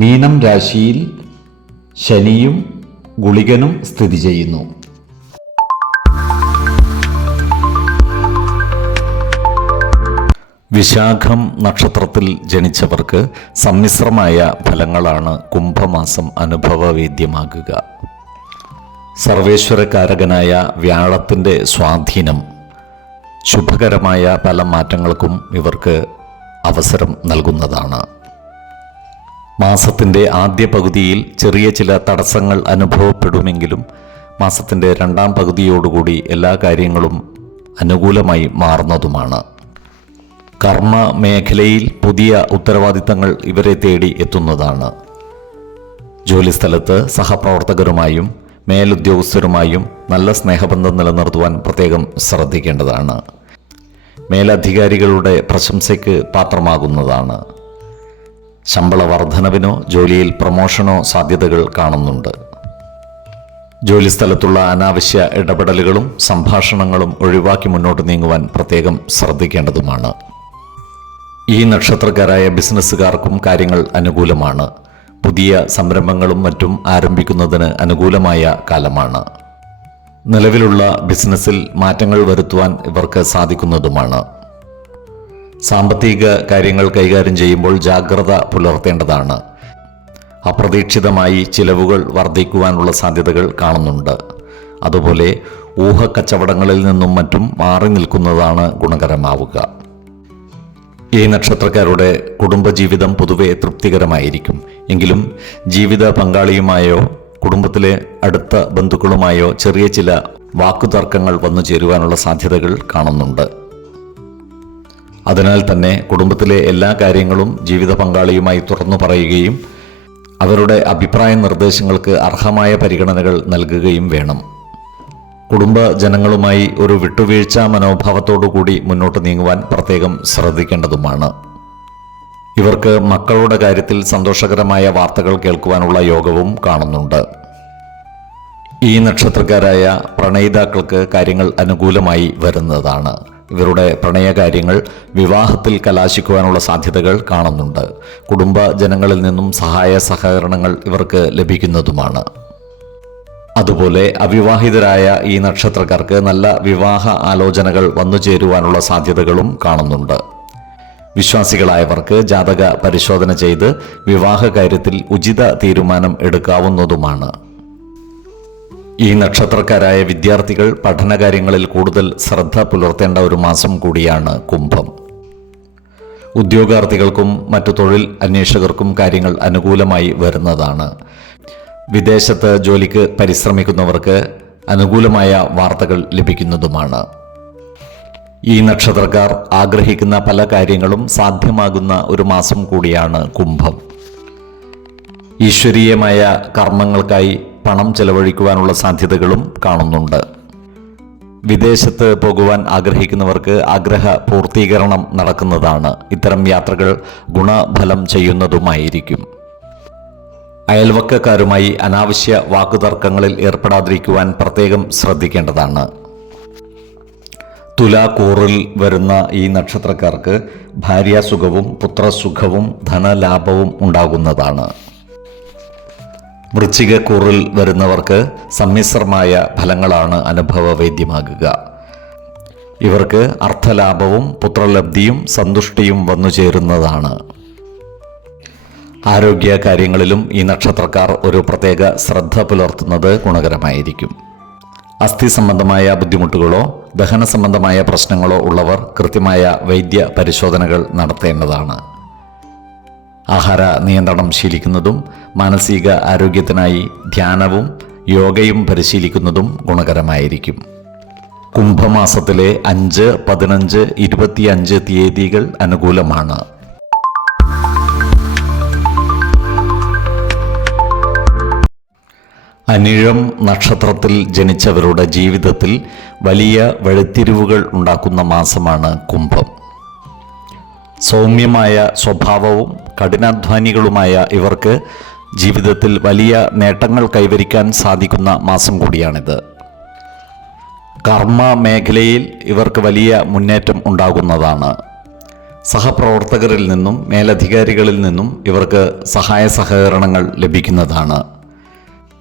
മീനം രാശിയിൽ ശനിയും ഗുളികനും സ്ഥിതി ചെയ്യുന്നു. വിശാഖം നക്ഷത്രത്തിൽ ജനിച്ചവർക്ക് സമ്മിശ്രമായ ഫലങ്ങളാണ് കുംഭമാസം അനുഭവവേദ്യമാകുക. സർവേശ്വരകാരകനായ വ്യാഴത്തിന്റെ സ്വാധീനം ശുഭകരമായ പല മാറ്റങ്ങൾക്കും ഇവർക്ക് അവസരം നൽകുന്നതാണ്. മാസത്തിന്റെ ആദ്യ പകുതിയിൽ ചെറിയ ചില തടസ്സങ്ങൾ അനുഭവപ്പെടുമെങ്കിലും മാസത്തിന്റെ രണ്ടാം പകുതിയോടുകൂടി എല്ലാ കാര്യങ്ങളും അനുകൂലമായി മാറുന്നതുമാണ്. കർമ്മ മേഖലയിൽ പുതിയ ഉത്തരവാദിത്തങ്ങൾ ഇവരെ തേടി എത്തുന്നതാണ്. ജോലിസ്ഥലത്ത് സഹപ്രവർത്തകരുമായും മേലുദ്യോഗസ്ഥരുമായും നല്ല സ്നേഹബന്ധം നിലനിർത്തുവാൻ പ്രത്യേകം ശ്രദ്ധിക്കേണ്ടതാണ്. മേലധികാരികളുടെ പ്രശംസയ്ക്ക് പാത്രമാകുന്നതാണ്. ശമ്പള വർധനവിനോ ജോലിയിൽ പ്രമോഷനോ സാധ്യതകൾ കാണുന്നുണ്ട്. ജോലിസ്ഥലത്തുള്ള അനാവശ്യ ഇടപെടലുകളും സംഭാഷണങ്ങളും ഒഴിവാക്കി മുന്നോട്ട് നീങ്ങുവാൻ പ്രത്യേകം ശ്രദ്ധിക്കേണ്ടതുമാണ്. ഈ നക്ഷത്രക്കാരായ ബിസിനസ്സുകാർക്കും കാര്യങ്ങൾ അനുകൂലമാണ്. പുതിയ സംരംഭങ്ങളും മറ്റും ആരംഭിക്കുന്നതിന് അനുകൂലമായ കാലമാണ്. നിലവിലുള്ള ബിസിനസ്സിൽ മാറ്റങ്ങൾ വരുത്തുവാൻ ഇവർക്ക് സാധിക്കുന്നതുമാണ്. സാമ്പത്തിക കാര്യങ്ങൾ കൈകാര്യം ചെയ്യുമ്പോൾ ജാഗ്രത പുലർത്തേണ്ടതാണ്. അപ്രതീക്ഷിതമായി ചിലവുകൾ വർദ്ധിക്കുവാനുള്ള സാധ്യതകൾ കാണുന്നുണ്ട്. അതുപോലെ ഊഹക്കച്ചവടങ്ങളിൽ നിന്നും മറ്റും മാറി നിൽക്കുന്നതാണ് ഗുണകരമാവുക. ഈ നക്ഷത്രക്കാരുടെ കുടുംബജീവിതം പൊതുവെ തൃപ്തികരമായിരിക്കും. എങ്കിലും ജീവിത പങ്കാളിയുമായോ കുടുംബത്തിലെ അടുത്ത ബന്ധുക്കളുമായോ ചെറിയ ചില വാക്കുതർക്കങ്ങൾ വന്നു ചേരുവാനുള്ള സാധ്യതകൾ കാണുന്നുണ്ട്. അതിനാൽ തന്നെ കുടുംബത്തിലെ എല്ലാ കാര്യങ്ങളും ജീവിത പങ്കാളിയുമായി തുറന്നു പറയുകയും അവരുടെ അഭിപ്രായ നിർദ്ദേശങ്ങൾക്ക് അർഹമായ പരിഗണനകൾ നൽകുകയും വേണം. കുടുംബ ജനങ്ങളുമായി ഒരു വിട്ടുവീഴ്ച മനോഭാവത്തോടുകൂടി മുന്നോട്ട് നീങ്ങുവാൻ പ്രത്യേകം ശ്രദ്ധിക്കേണ്ടതുമാണ്. ഇവർക്ക് മക്കളുടെ കാര്യത്തിൽ സന്തോഷകരമായ വാർത്തകൾ കേൾക്കുവാനുള്ള യോഗവും കാണുന്നുണ്ട്. ഈ നക്ഷത്രക്കാരായ പ്രണയിതാക്കൾക്ക് കാര്യങ്ങൾ അനുകൂലമായി വരുന്നതാണ്. ഇവരുടെ പ്രണയകാര്യങ്ങൾ വിവാഹത്തിൽ കലാശിക്കുവാനുള്ള സാധ്യതകൾ കാണുന്നുണ്ട്. കുടുംബജനങ്ങളിൽ നിന്നും സഹായ സഹകരണങ്ങൾ ഇവർക്ക് ലഭിക്കുന്നതുമാണ്. അതുപോലെ അവിവാഹിതരായ ഈ നക്ഷത്രക്കാർക്ക് നല്ല വിവാഹ ആലോചനകൾ വന്നു ചേരുവാനുള്ള സാധ്യതകളും കാണുന്നുണ്ട്. വിശ്വാസികളായവർക്ക് ജാതക പരിശോധന ചെയ്ത് വിവാഹ കാര്യത്തിൽ ഉചിത തീരുമാനം എടുക്കാവുന്നതുമാണ്. ഈ നക്ഷത്രക്കാരായ വിദ്യാർത്ഥികൾ പഠനകാര്യങ്ങളിൽ കൂടുതൽ ശ്രദ്ധ പുലർത്തേണ്ട ഒരു മാസം കൂടിയാണ് കുംഭം. ഉദ്യോഗാർത്ഥികൾക്കും മറ്റു തൊഴിൽ അന്വേഷകർക്കും കാര്യങ്ങൾ അനുകൂലമായി വരുന്നതാണ്. വിദേശത്ത് ജോലിക്ക് പരിശ്രമിക്കുന്നവർക്ക് അനുകൂലമായ വാർത്തകൾ ലഭിക്കുന്നതുമാണ്. ഈ നക്ഷത്രക്കാർ ആഗ്രഹിക്കുന്ന പല കാര്യങ്ങളും സാധ്യമാകുന്ന ഒരു മാസം കൂടിയാണ് കുംഭം. ഈശ്വരീയമായ കർമ്മങ്ങൾക്കായി പണം ചെലവഴിക്കുവാനുള്ള സാധ്യതകളും കാണുന്നുണ്ട്. വിദേശത്ത് പോകുവാൻ ആഗ്രഹിക്കുന്നവർക്ക് ആഗ്രഹ പൂർത്തീകരണം നടക്കുന്നതാണ്. ഇത്തരം യാത്രകൾ ഗുണഫലം ചെയ്യുന്നതുമായിരിക്കും. അയൽവക്കക്കാരുമായി അനാവശ്യ വാക്കുതർക്കങ്ങളിൽ ഏർപ്പെടാതിരിക്കുവാൻ പ്രത്യേകം ശ്രദ്ധിക്കേണ്ടതാണ്. തുലാക്കൂറിൽ വരുന്ന ഈ നക്ഷത്രക്കാർക്ക് ഭാര്യാസുഖവും പുത്രസുഖവും ധനലാഭവും ഉണ്ടാകുന്നതാണ്. വൃശ്ചികക്കൂറിൽ വരുന്നവർക്ക് സമ്മിശ്രമായ ഫലങ്ങളാണ് അനുഭവവേദ്യമാകുക. ഇവർക്ക് അർത്ഥലാഭവും പുത്രലബ്ധിയും സന്തുഷ്ടിയും വന്നു ചേരുന്നതാണ്. ആരോഗ്യ കാര്യങ്ങളിലും ഈ നക്ഷത്രക്കാർ ഒരു പ്രത്യേക ശ്രദ്ധ പുലർത്തുന്നത് ഗുണകരമായിരിക്കും. അസ്ഥി സംബന്ധമായ ബുദ്ധിമുട്ടുകളോ ദഹന സംബന്ധമായ പ്രശ്നങ്ങളോ ഉള്ളവർ കൃത്യമായ വൈദ്യ പരിശോധനകൾ നടത്തേണ്ടതാണ്. ആഹാര നിയന്ത്രണം ശീലിക്കുന്നതും മാനസിക ആരോഗ്യത്തിനായി ധ്യാനവും യോഗയും പരിശീലിക്കുന്നതും ഗുണകരമായിരിക്കും. കുംഭമാസത്തിലെ അഞ്ച് പതിനഞ്ച് ഇരുപത്തിയഞ്ച് തീയതികൾ അനുകൂലമാണ്. അനിഴം നക്ഷത്രത്തിൽ ജനിച്ചവരുടെ ജീവിതത്തിൽ വലിയ വഴിത്തിരിവുകൾ ഉണ്ടാക്കുന്ന മാസമാണ് കുംഭം. സൗമ്യമായ സ്വഭാവവും കഠിനാധ്വാനികളുമായ ഇവർക്ക് ജീവിതത്തിൽ വലിയ നേട്ടങ്ങൾ കൈവരിക്കാൻ സാധിക്കുന്ന മാസം കൂടിയാണിത്. കർമ്മ മേഖലയിൽ ഇവർക്ക് വലിയ മുന്നേറ്റം ഉണ്ടാകുന്നതാണ്. സഹപ്രവർത്തകരിൽ നിന്നും മേലധികാരികളിൽ നിന്നും ഇവർക്ക് സഹായ സഹകരണങ്ങൾ ലഭിക്കുന്നതാണ്.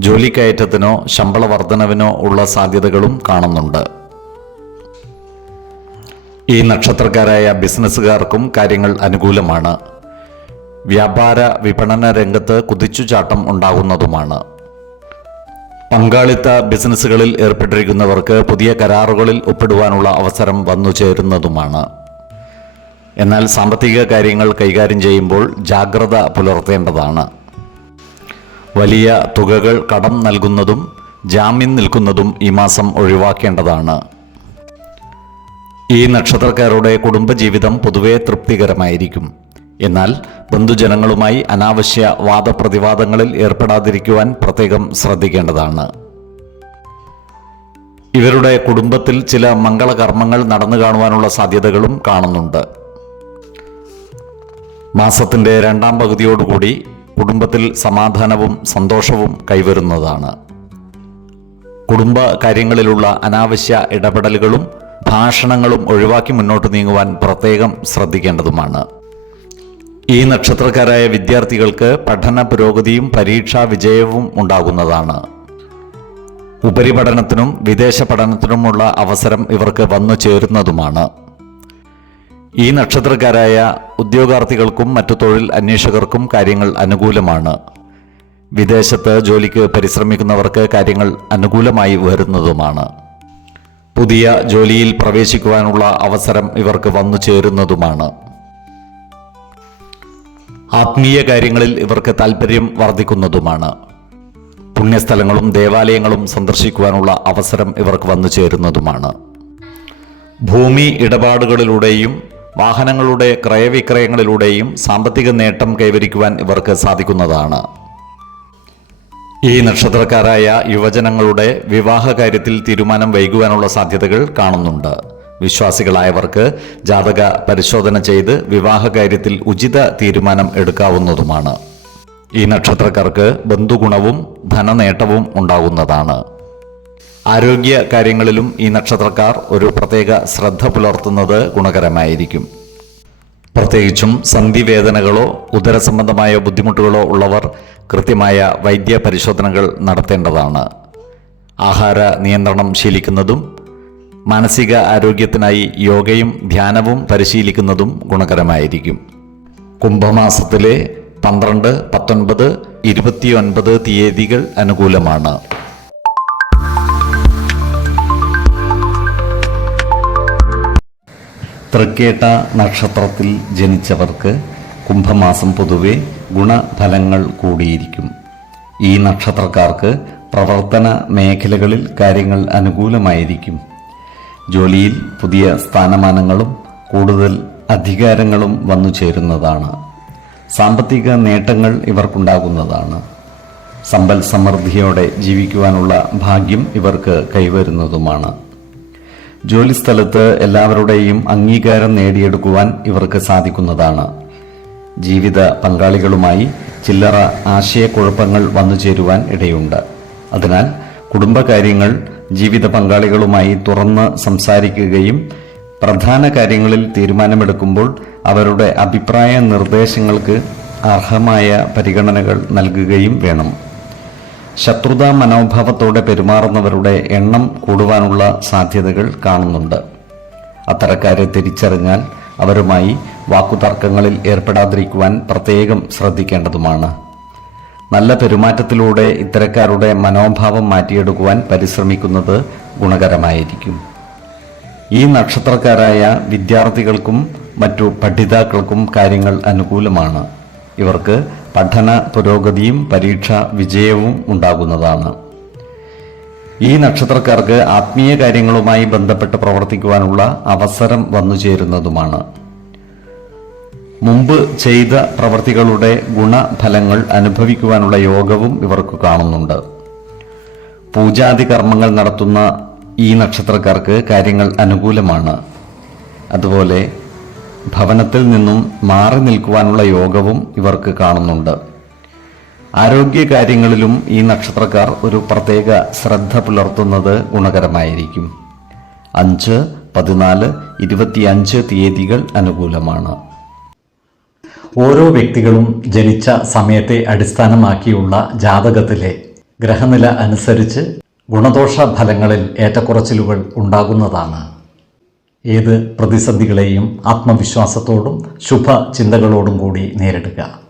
ജോലിക്കയറ്റത്തിനോ ശമ്പള വർധനവിനോ ഉള്ള സാധ്യതകളും കാണുന്നുണ്ട്. ഈ നക്ഷത്രക്കാരായ ബിസിനസ്സുകാർക്കും കാര്യങ്ങൾ അനുകൂലമാണ്. വ്യാപാര വിപണന രംഗത്ത് കുതിച്ചുചാട്ടം ഉണ്ടാകുന്നതുമാണ്. പങ്കാളിത്ത ബിസിനസ്സുകളിൽ ഏർപ്പെട്ടിരിക്കുന്നവർക്ക് പുതിയ കരാറുകളിൽ ഒപ്പിടുവാനുള്ള അവസരം വന്നു ചേരുന്നതുമാണ്. എന്നാൽ സാമ്പത്തിക കാര്യങ്ങൾ കൈകാര്യം ചെയ്യുമ്പോൾ ജാഗ്രത പുലർത്തേണ്ടതാണ്. വലിയ തുകകൾ കടം നൽകുന്നതും ജാമ്യം നിൽക്കുന്നതും ഈ മാസം ഒഴിവാക്കേണ്ടതാണ്. ഈ നക്ഷത്രക്കാരുടെ കുടുംബജീവിതം പൊതുവെ തൃപ്തികരമായിരിക്കും. എന്നാൽ ബന്ധുജനങ്ങളുമായി അനാവശ്യ വാദപ്രതിവാദങ്ങളിൽ ഏർപ്പെടാതിരിക്കുവാൻ പ്രത്യേകം ശ്രദ്ധിക്കേണ്ടതാണ്. ഇവരുടെ കുടുംബത്തിൽ ചില മംഗളകർമ്മങ്ങൾ നടന്നു കാണുവാനുള്ള സാധ്യതകളും കാണുന്നുണ്ട്. മാസത്തിന്റെ രണ്ടാം പകുതിയോടുകൂടി കുടുംബത്തിൽ സമാധാനവും സന്തോഷവും കൈവരുന്നതാണ്. കുടുംബ കാര്യങ്ങളിലുള്ള അനാവശ്യ ഇടപെടലുകളും ഭാഷണങ്ങളും ഒഴിവാക്കി മുന്നോട്ട് നീങ്ങുവാൻ പ്രത്യേകം ശ്രദ്ധിക്കേണ്ടതുമാണ്. ഈ നക്ഷത്രക്കാരായ വിദ്യാർത്ഥികൾക്ക് പഠന പുരോഗതിയും പരീക്ഷാ വിജയവും ഉണ്ടാകുന്നതാണ്. ഉപരിപഠനത്തിനും വിദേശ പഠനത്തിനുമുള്ള അവസരം ഇവർക്ക് വന്നു ചേരുന്നതുമാണ്. ഈ നക്ഷത്രക്കാരായ ഉദ്യോഗാർത്ഥികൾക്കും മറ്റു തൊഴിൽ അന്വേഷകർക്കും കാര്യങ്ങൾ അനുകൂലമാണ്. വിദേശത്ത് ജോലിക്ക് പരിശ്രമിക്കുന്നവർക്ക് കാര്യങ്ങൾ അനുകൂലമായി വരുന്നതുമാണ്. പുതിയ ജോലിയിൽ പ്രവേശിക്കുവാനുള്ള അവസരം ഇവർക്ക് വന്നു ചേരുന്നതുമാണ്. ആത്മീയ കാര്യങ്ങളിൽ ഇവർക്ക് താല്പര്യം വർദ്ധിക്കുന്നതുമാണ്. പുണ്യസ്ഥലങ്ങളും ദേവാലയങ്ങളും സന്ദർശിക്കുവാനുള്ള അവസരം ഇവർക്ക് വന്നു ചേരുന്നതുമാണ്. ഭൂമി ഇടപാടുകളിലൂടെയും വാഹനങ്ങളുടെ ക്രയവിക്രയങ്ങളിലൂടെയും സാമ്പത്തിക നേട്ടം കൈവരിക്കുവാൻ ഇവർക്ക് സാധിക്കുന്നതാണ്. ഈ നക്ഷത്രക്കാരായ യുവജനങ്ങളുടെ വിവാഹ കാര്യത്തിൽ തീരുമാനം വൈകുവാനുള്ള സാധ്യതകൾ കാണുന്നുണ്ട്. വിശ്വാസികളായവർക്ക് ജാതക പരിശോധന ചെയ്ത് വിവാഹ കാര്യത്തിൽ ഉചിത തീരുമാനം എടുക്കാവുന്നതുമാണ്. ഈ നക്ഷത്രക്കാർക്ക് ബന്ധുഗുണവും ധനനേട്ടവും ഉണ്ടാകുന്നതാണ്. ആരോഗ്യ കാര്യങ്ങളിലും ഈ നക്ഷത്രക്കാർ ഒരു പ്രത്യേക ശ്രദ്ധ പുലർത്തുന്നത് ഗുണകരമായിരിക്കും. പ്രത്യേകിച്ചും സന്ധിവേദനകളോ ഉദര സംബന്ധമായ ബുദ്ധിമുട്ടുകളോ ഉള്ളവർ കൃത്യമായ വൈദ്യ പരിശോധനകൾ നടത്തേണ്ടതാണ്. ആഹാര നിയന്ത്രണം ശീലിക്കുന്നതും മാനസിക ആരോഗ്യത്തിനായി യോഗയും ധ്യാനവും പരിശീലിക്കുന്നതും ഗുണകരമായിരിക്കും. കുംഭമാസത്തിലെ പന്ത്രണ്ട് പത്തൊൻപത് ഇരുപത്തിയൊൻപത് തീയതികൾ അനുകൂലമാണ്. തൃക്കേട്ട നക്ഷത്രത്തിൽ ജനിച്ചവർക്ക് കുംഭമാസം പൊതുവെ ഗുണഫലങ്ങൾ കൂടിയിരിക്കും. ഈ നക്ഷത്രക്കാർക്ക് പ്രവർത്തന മേഖലകളിൽ കാര്യങ്ങൾ അനുകൂലമായിരിക്കും. ജോലിയിൽ പുതിയ സ്ഥാനമാനങ്ങളും കൂടുതൽ അധികാരങ്ങളും വന്നു ചേരുന്നതാണ്. സാമ്പത്തിക നേട്ടങ്ങൾ ഇവർക്കുണ്ടാകുന്നതാണ്. സമ്പൽ സമൃദ്ധിയോടെ ജീവിക്കുവാനുള്ള ഭാഗ്യം ഇവർക്ക് കൈവരുന്നതുമാണ്. ജോലിസ്ഥലത്ത് എല്ലാവരുടെയും അംഗീകാരം നേടിയെടുക്കുവാൻ ഇവർക്ക് സാധിക്കുന്നതാണ്. ജീവിത പങ്കാളികളുമായി ചില്ലറ ആശയക്കുഴപ്പങ്ങൾ വന്നു ചേരുവാൻ ഇടയുണ്ട്. അതിനാൽ കുടുംബകാര്യങ്ങൾ ജീവിത പങ്കാളികളുമായി തുറന്ന് സംസാരിക്കുകയും പ്രധാന കാര്യങ്ങളിൽ തീരുമാനമെടുക്കുമ്പോൾ അവരുടെ അഭിപ്രായ നിർദ്ദേശങ്ങൾക്ക് അർഹമായ പരിഗണനകൾ നൽകുകയും വേണം. ശത്രുതാ മനോഭാവത്തോടെ പെരുമാറുന്നവരുടെ എണ്ണം കൂടുവാനുള്ള സാധ്യതകൾ കാണുന്നുണ്ട്. അത്തരക്കാരെ തിരിച്ചറിഞ്ഞാൽ അവരുമായി വാക്കുതർക്കങ്ങളിൽ ഏർപ്പെടാതിരിക്കുവാൻ പ്രത്യേകം ശ്രദ്ധിക്കേണ്ടതുമാണ്. നല്ല പെരുമാറ്റത്തിലൂടെ ഇത്തരക്കാരുടെ മനോഭാവം മാറ്റിയെടുക്കുവാൻ പരിശ്രമിക്കുന്നത് ഗുണകരമായിരിക്കും. ഈ നക്ഷത്രക്കാരായ വിദ്യാർത്ഥികൾക്കും മറ്റു പഠിതാക്കൾക്കും കാര്യങ്ങൾ അനുകൂലമാണ്. ഇവർക്ക് പഠന പുരോഗതിയും പരീക്ഷ വിജയവും ഉണ്ടാകുന്നതാണ്. ഈ നക്ഷത്രക്കാർക്ക് ആത്മീയ കാര്യങ്ങളുമായി ബന്ധപ്പെട്ട് പ്രവർത്തിക്കുവാനുള്ള അവസരം വന്നു ചേരുന്നതുമാണ്. മുമ്പ് ചെയ്ത പ്രവർത്തികളുടെ ഗുണഫലങ്ങൾ അനുഭവിക്കുവാനുള്ള യോഗവും ഇവർക്ക് കാണുന്നുണ്ട്. പൂജാതി കർമ്മങ്ങൾ നടത്തുന്ന ഈ നക്ഷത്രക്കാർക്ക് കാര്യങ്ങൾ അനുകൂലമാണ്. അതുപോലെ ഭവനത്തിൽ നിന്നും മാറി നിൽക്കുവാനുള്ള യോഗവും ഇവർക്ക് കാണുന്നുണ്ട്. ആരോഗ്യ കാര്യങ്ങളിലും ഈ നക്ഷത്രക്കാർ ഒരു പ്രത്യേക ശ്രദ്ധ പുലർത്തുന്നത് ഗുണകരമായിരിക്കും. അഞ്ച് പതിനാല് ഇരുപത്തിയഞ്ച് തീയതികൾ അനുകൂലമാണ്. ഓരോ വ്യക്തികളും ജനിച്ച സമയത്തെ അടിസ്ഥാനമാക്കിയുള്ള ജാതകത്തിലെ ഗ്രഹനില അനുസരിച്ച് ഗുണദോഷ ഫലങ്ങളിൽ ഏറ്റക്കുറച്ചിലുകൾ ഉണ്ടാകുന്നതാണ്. ഏത് പ്രതിസന്ധികളെയും ആത്മവിശ്വാസത്തോടും ശുഭ ചിന്തകളോടും കൂടി നേരിടുക.